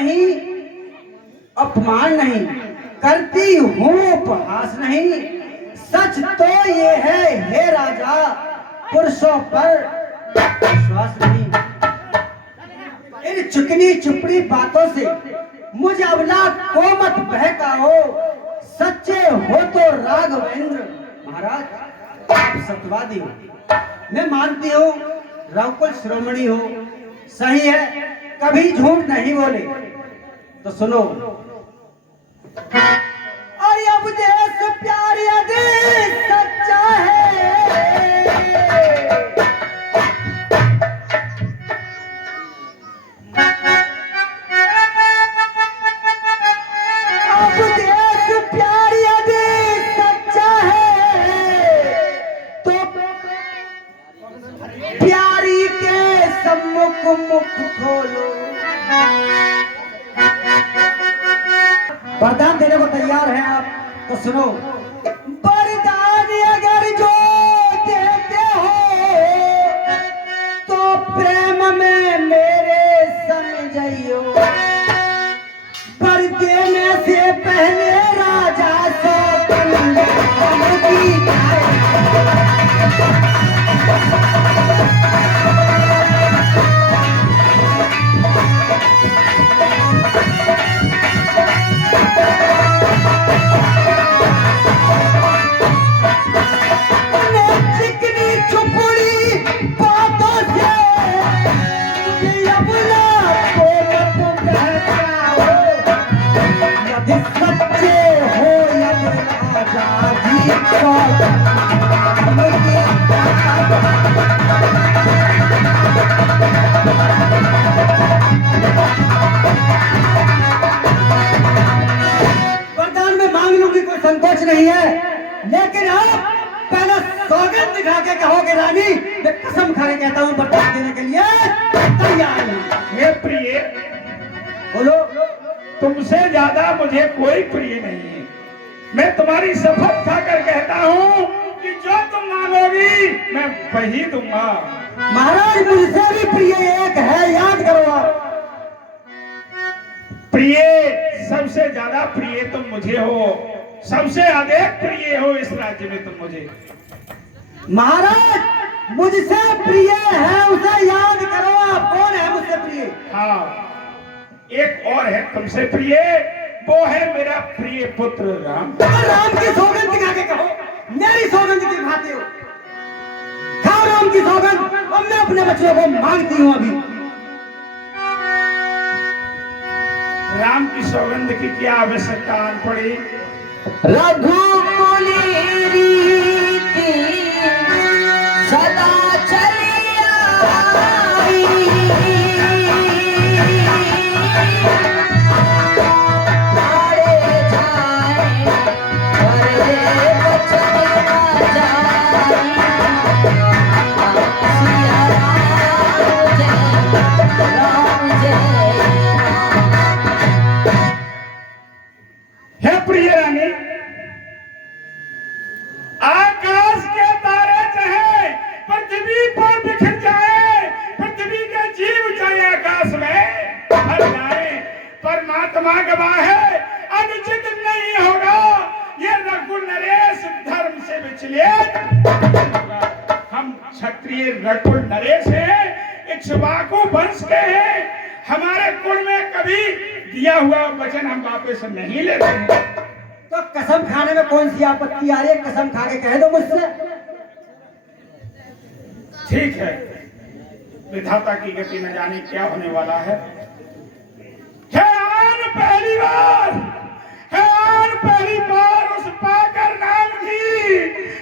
कहीं अपमान नहीं, करती हूँ उपहास नहीं। सच तो ये है हे राजा, पुरुषों पर विश्वास नहीं। इन चुकनी चुपड़ी बातों से मुझे अबला को मत बहकाओ। सच्चे हो तो राघवेंद्र महाराज आप सत्यवादी हो। मैं मानती हूँ रघुकुल शिरोमणि हो, सही है, कभी झूठ नहीं बोले। तो सुनो, और अब देश प्यार यदि सच्चा है, अब देश प्यार यदि सच्चा है, तो प्यारी के सम्मुख मुख खोलो। वरदान देने को तैयार हैं आप? तो सुनो, वरदान अगर जो देते हो तो प्रेम में मेरे समझियो। पर देने से पहले राजा सौगंध की सच्चे हो यदि राजा जी वरदान में मांग लूंगी, कोई संकोच नहीं है, लेकिन आप पहले सौगंध दिखा के कहोगे रानी। मैं कसम खा के कहता हूँ वरदान देने के लिए तैयार हूँ। ये प्रिय, बोलो। तुमसे ज्यादा मुझे कोई प्रिय नहीं है। मैं तुम्हारी शपथ खाकर कहता हूँ कि जो तुम मांगोगी मैं वही दूंगा। महाराज मुझसे भी प्रिय एक है, याद करो आप। प्रिय, सबसे ज्यादा प्रिय तुम मुझे हो, सबसे अधिक प्रिय हो इस राज्य में तुम मुझे। महाराज मुझसे प्रिय है, उसे याद करो आप। कौन है मुझसे प्रिय? हाँ, एक और है तुमसे प्रिय, वो है मेरा प्रिय पुत्र राम। राम की सौगंध दिखा के कहो, मेरी सौगंध क्यों खाते हो? खाओ राम की सौगंध, अब मैं अपने बच्चों को मांगती हूँ अभी। राम की सौगंध की क्या आवश्यकता आन पड़ी? रघुकुल रीति सदा चली आई, है प्रिय रानी, आकाश के तारे चाहे पृथ्वी पर बिखर जाए, पृथ्वी के जीव चाहे आकाश में भर जाए, परमात्मा गवाह है अनुचित नहीं होगा ये रघुकुल नरेश धर्म से विचलित। हम क्षत्रिय रघुकुल नरेश हैं, इक्ष्वाकु वंश के हैं, हमारे कुल में कभी दिया हुआ वचन हम वापस नहीं लेते हैं। तो कसम खाने में कौन सी आपत्ति आ रही है? कसम खा के कह दो मुझसे। ठीक है, विधाता की गति न जाने क्या होने वाला है। आन पहली बार, आन पहली बार उस पाकर नाम की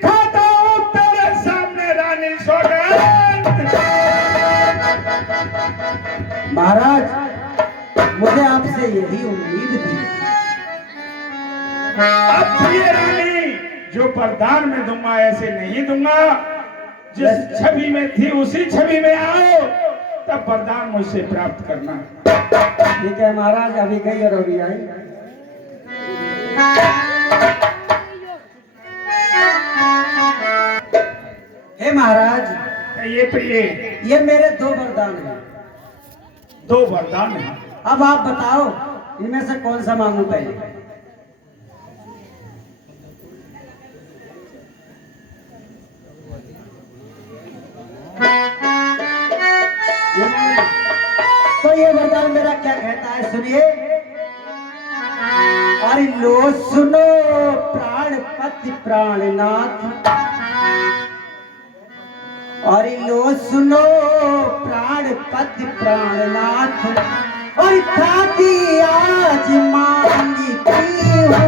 खाता हूं तेरे सामने रानी सौगंध। महाराज मुझे आपसे यही उम्मीद थी। अब प्रिय रानी, जो वरदान में दूंगा ऐसे नहीं दूंगा, जिस छवि में थी उसी छवि में आओ, तब वरदान मुझसे प्राप्त करना। ठीक है महाराज, अभी गई और अभी आई। हे महाराज, ये प्रिय, ये मेरे दो वरदान हैं। दो वरदान है। अब आप बताओ इनमें से कौन सा मांगू पहले? तो ये वरदान मेरा क्या कहता है, सुनिए। अरे लो सुनो प्राणपति प्राणनाथ, अरे लो सुनो प्राणपति प्राणनाथ, और खाती आज मांगती हूँ।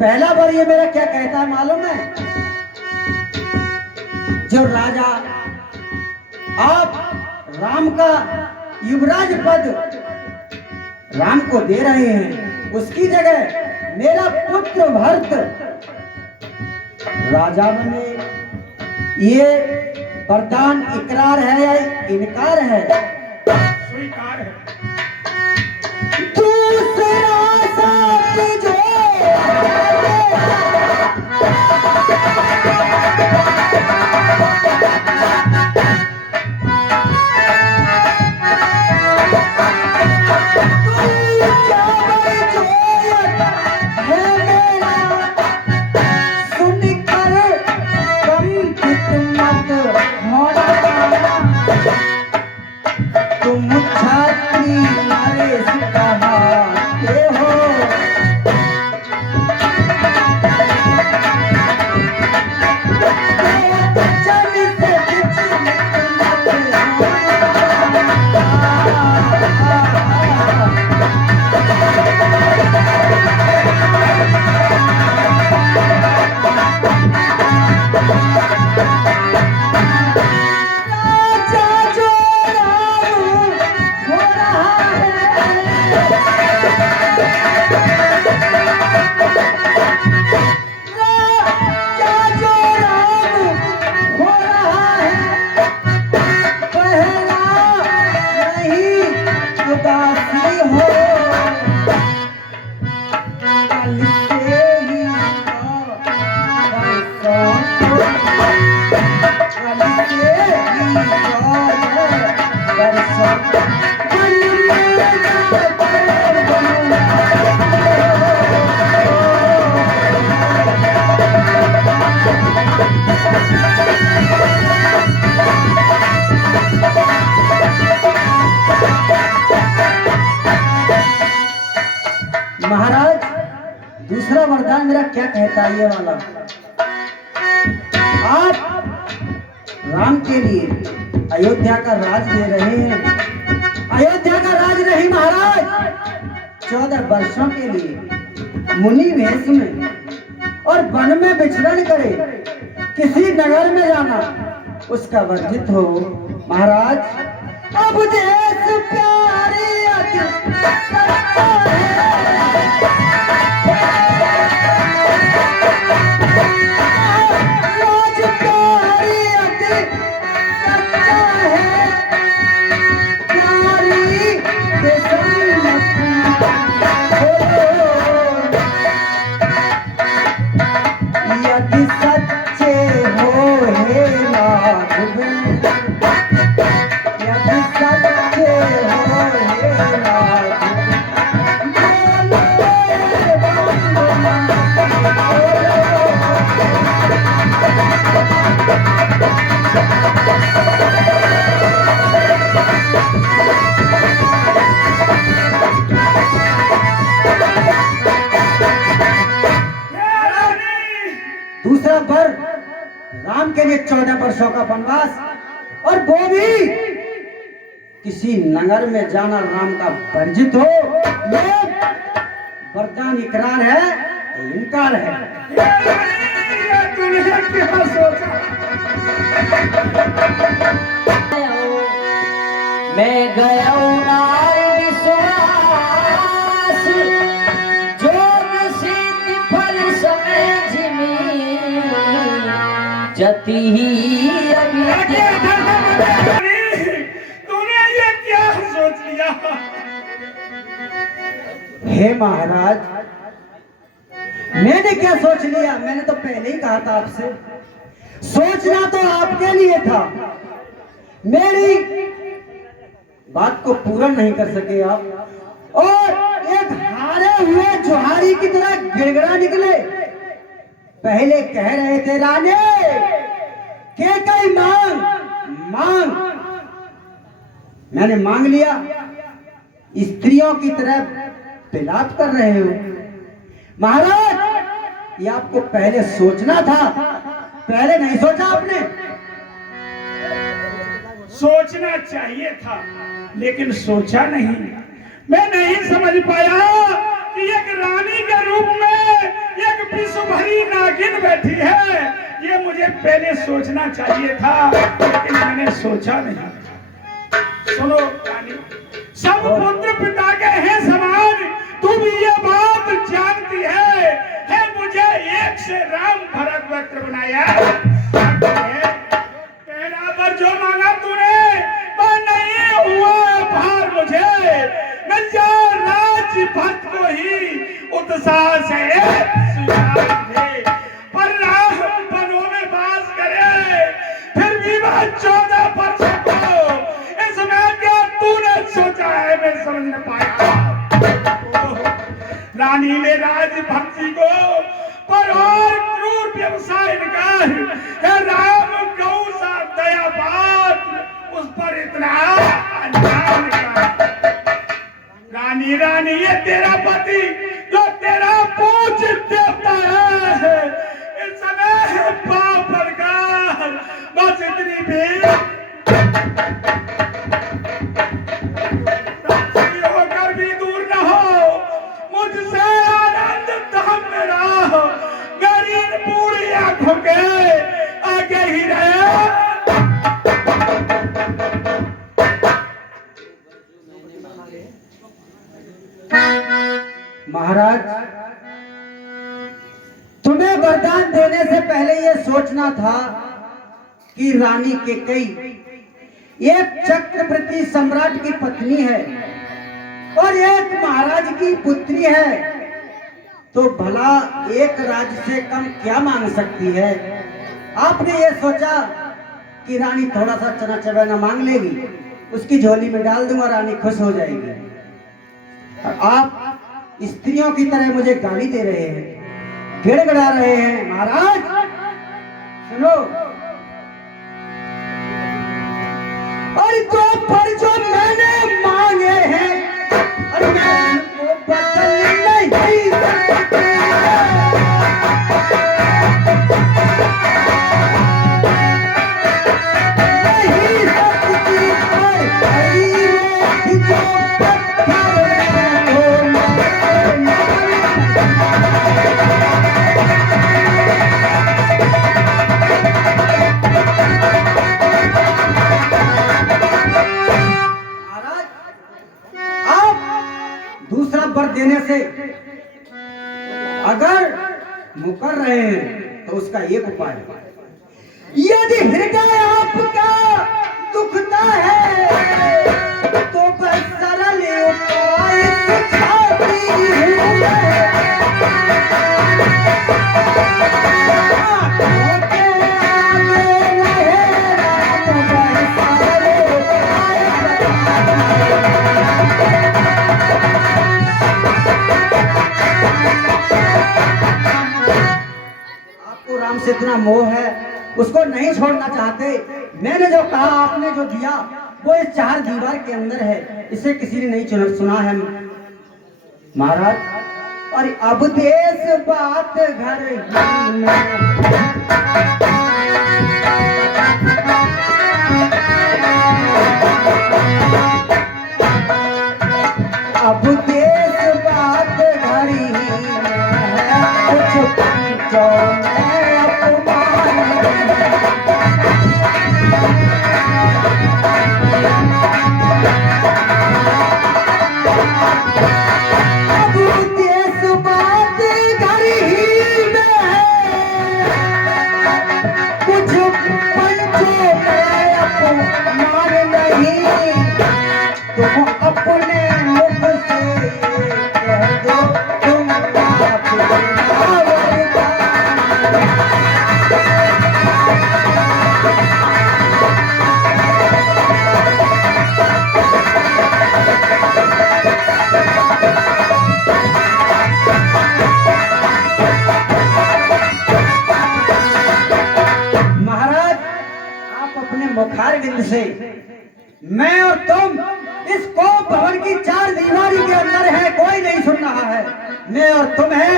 पहला बार ये मेरा क्या कहता है मालूम है? जो राजा आप राम का युवराज पद राम को दे रहे हैं, उसकी जगह मेरा पुत्र भरत राजा बने, ये वरदान इकरार है या इनकार है? स्वीकार है। दूसरा साथ जो तुम छात्री नरेश कहाते हो, महाराज दूसरा वरदान मेरा क्या कहता है ये वाला? आप राम के लिए अयोध्या का राज दे रहे हैं, अयोध्या का राज नहीं महाराज, 14 वर्षों के लिए मुनि वेश में और वन में विचरण करे, किसी नगर में जाना उसका वर्जित हो महाराज। अब देश प्यारी अति सच्चा है, राज प्यारी अति सच्चा है, प्यारी के यदि सच्चे हो हे राघवेंद्र, यदि सच्चे हो हे राघवेंद्र, राम के लिए 14 वर्षों का वनवास, और वो भी किसी नगर में जाना राम का वर्जित हो, ये वरदान इकरार है, इनकार है। ये तूने क्या सोचा? मैं गया नार विश्वास, जोग सिद्ध फल समय जिमी, जति ही अभी तूने ये क्या सोच लिया? हे महाराज, मैंने क्या सोच लिया? मैंने तो पहले ही कहा था आपसे, सोचना तो आपके लिए था, मेरी बात को पूरा नहीं कर सके आप, और एक हारे हुए जुहारी की तरह गिड़गिड़ा निकले। पहले कह रहे थे रानी के कई मांग मांग, मैंने मांग लिया, स्त्रियों की तरह विलाप कर रहे हो। महाराज, ये आपको पहले सोचना था, पहले नहीं सोचा आपने। सोचना चाहिए था, लेकिन सोचा नहीं। मैं नहीं समझ पाया कि एक रानी के रूप में एक विश्व भरी नागिन बैठी है। ये मुझे पहले सोचना चाहिए था, लेकिन मैंने सोचा नहीं। सुनो रानी, सब पुत्र पिता के हैं समान, तू भी ये बात जानती है मुझे एक से राम भरत वक्र बनाया। पहला पर जो मांगा तूने वो नहीं हुआ भार मुझे, मैं जो राज्य भक्त को ही उत्साह से स्वीकार थे, पर राम वनों में वास करे, फिर भी वह 14 वर्ष को, इसमें क्या तूने सोचा है मैं समझ न पाया। रानी ने राज भक्ति को पर और क्रूर व्यवसाय कर, राम गौ सा दया बात उस पर इतना अन्याय कर। रानी रानी, ये तेरा पति जो तेरा पूज देवता है, इस समय पाप बनकर बस इतनी भी होकर भी दूर न हो मुझसे, आनंद धाम में रहो, गरीब बूढ़ी आंखों के आगे ही रहे। महाराज, तुम्हें वरदान देने से पहले यह सोचना था कि रानी कैकेयी एक चक्रवर्ती सम्राट की पत्नी है और एक महाराज की पुत्री है, तो भला एक राज्य से कम क्या मांग सकती है। आपने ये सोचा कि रानी थोड़ा सा चना चबेना मांग लेगी, उसकी झोली में डाल दूंगा, रानी खुश हो जाएगी। और आप स्त्रियों की तरह मुझे गाली दे रहे हैं, गिड़गिड़ा रहे हैं। महाराज सुनो, और जो पर जो मैंने मांगे हैं, और मैं उनको बदल नहीं सकती। दूसरा वर देने से अगर मुकर रहे हैं तो उसका एक उपाय, यदि हृदय आपका दुखता है तो बस सरल उपाय सुझाती हूं। राम से इतना मोह है, उसको नहीं छोड़ना चाहते। मैंने जो कहा, आपने जो दिया, वो इस 4 दीवार के अंदर है, इसे किसी ने नहीं सुना है महाराज। और अब देश बात घर कुछ पंचों में अपमान अब देश बात घर ही में है, कुछ पंचों में अपमान नहीं। तुम अपने मुख से ये कह दो तुम काफिर ना वरदान। महाराज, आप अपने मुखारविंद से मैं और तुम इस कोप भवन की चार दीवारी के अंदर है, कोई नहीं सुन रहा है। मैं और तुम है,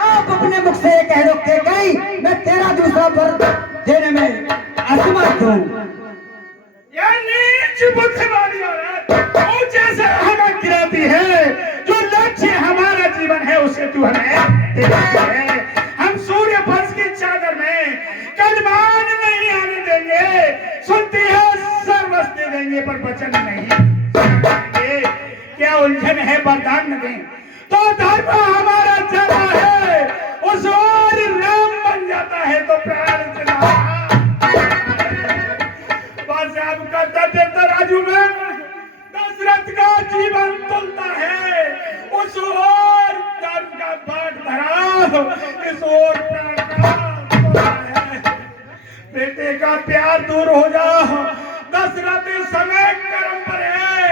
आप अपने मुख से कह दो कि कहीं मैं तेरा दूसरा वर देने में असमर्थ हूँ। यह नीच बुद्धि वाली औरत ऊंचे से हमें गिराती है। जो लक्ष्य हमारा जीवन है उसे तू हमें देती है। हम सूर्य वंश की चादर में कलमान नहीं आने देंगे। सुनती है सर्वस्व दे देंगे पर वचन नहीं सुनेंगे। क्या उलझन है वरदान न दें तो धर्म हमारा चला है। उस और राम बन जाता है तो प्राण चला। बस आपका तराजू में दशरथ का जीवन तुलता है। उस ओर धर्म का बाट धरा, इस ओर प्राण का तोड़ा है। बेटे का प्यार दूर हो जा। दशरथ समय कर्म पर है।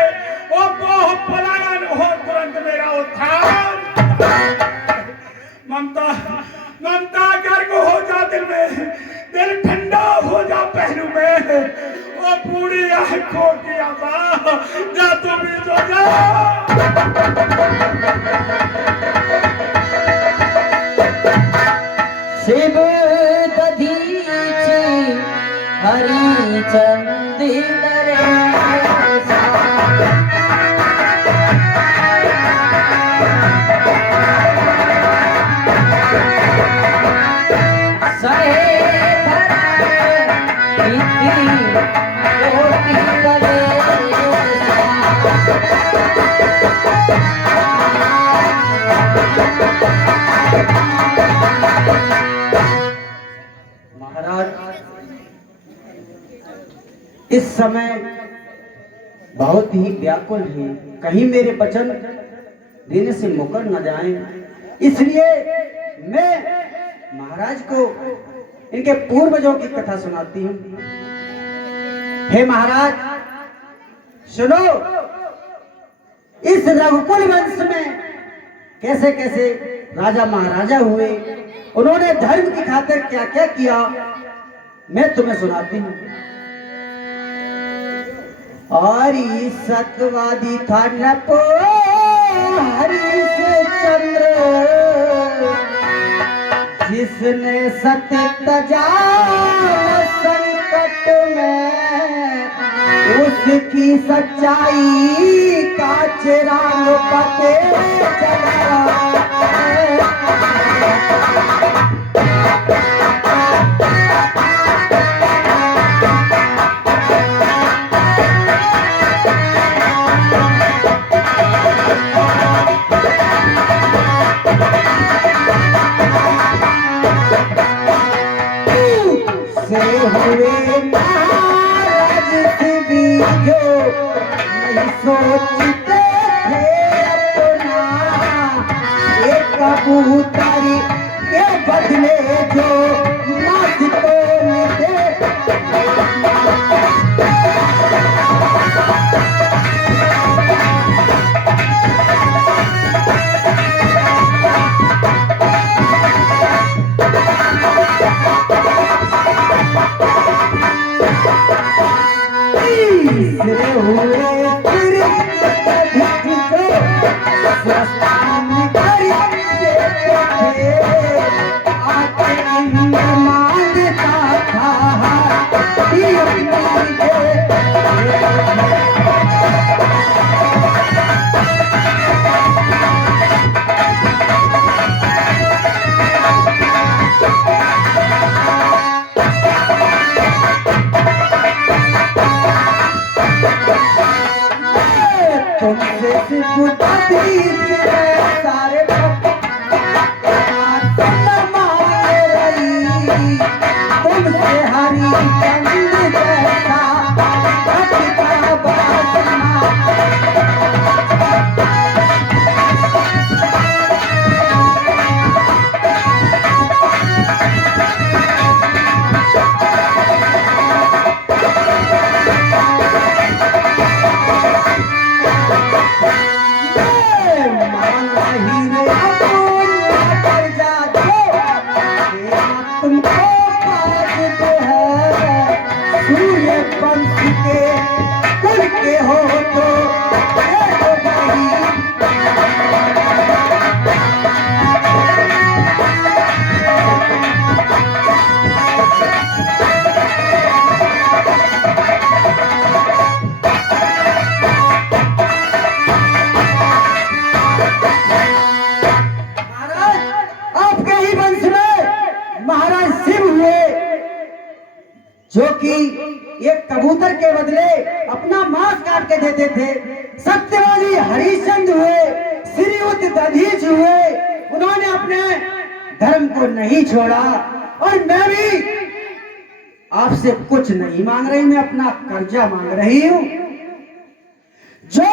वो मोह पलायन हो तुरंत मेरा उत्थान। ममता ममता गर्ग हो जा दिल में, दिल ठंडा हो जा पहलू में। वो पूरी आंखों की आवाज जा तू भी सो जा। शिव दधीचि हरिचंद नरेशा। सहे धरण इति कोटि कलेशा। महाराज, इस समय बहुत ही व्याकुल है, कहीं मेरे वचन देने से मुकर न जाएं। इसलिए मैं महाराज को इनके पूर्वजों की कथा सुनाती हूँ। हे महाराज सुनो, इस रघुकुल वंश में कैसे कैसे राजा महाराजा हुए, उन्होंने धर्म की खातिर क्या क्या किया, मैं तुम्हें सुनाती हूँ। हरि सत्यवादी था नपो हरिश्चंद्र, जिसने सत्य तजा संकट में, उसकी सच्चाई का चिराग पते चला। से हुए महाराज भी जो नहीं सोचते थे अपना, एक कबूतरी के बदले जो नाच तो मिले। तीसरे हुए फिर सस्ता में खरीदते थे, आते के बदले अपना मांस काट के देते थे। सत्यवादी हरिश्चंद्र हुए, श्रीयुत दधीच हुए, उन्होंने अपने धर्म को नहीं छोड़ा। और मैं भी आपसे कुछ नहीं मांग रही, मैं अपना कर्जा मांग रही हूं, जो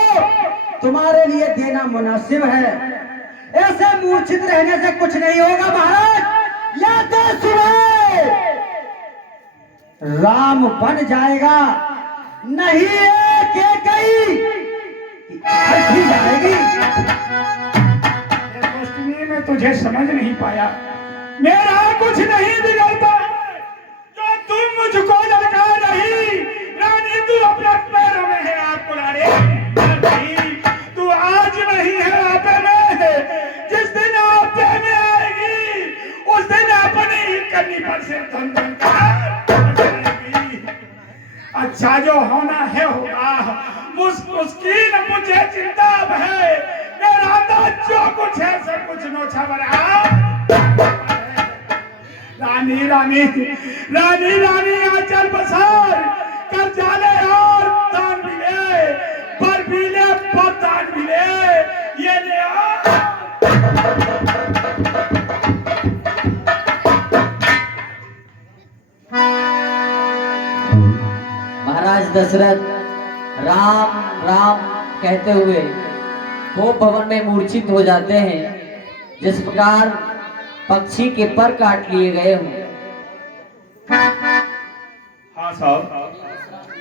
तुम्हारे लिए देना मुनासिब है। ऐसे मूर्छित रहने से कुछ नहीं होगा महाराज। या तो सुनो, राम बन जाएगा, नहीं एक कई अर्थी जाएगी। दोस्ती में तुझे समझ नहीं पाया, मेरा कुछ नहीं बिगड़ता जो तुम मुझको लड़का रही। रानी तू अपने पैरों में है, आपको लाड़े नहीं, तू आज नहीं है आपे में। जिस दिन आपे में आएगी उस दिन अपनी कन्नी पर से धन धन जाएगी। अच्छा जो होना है होगा, मुस्किन मुझे चिंता है, मेरा तो जो कुछ है सब कुछ नोछा बना। रानी रानी रानी रानी आंचल बसार कर जाने और दान मिले, पर मिले पर दान मिले, ये ले आ। महाराज दशरथ राम राम कहते हुए कोप भवन में मूर्छित हो जाते हैं, जिस प्रकार पक्षी के पर काट लिए गए हों। हाँ साहब,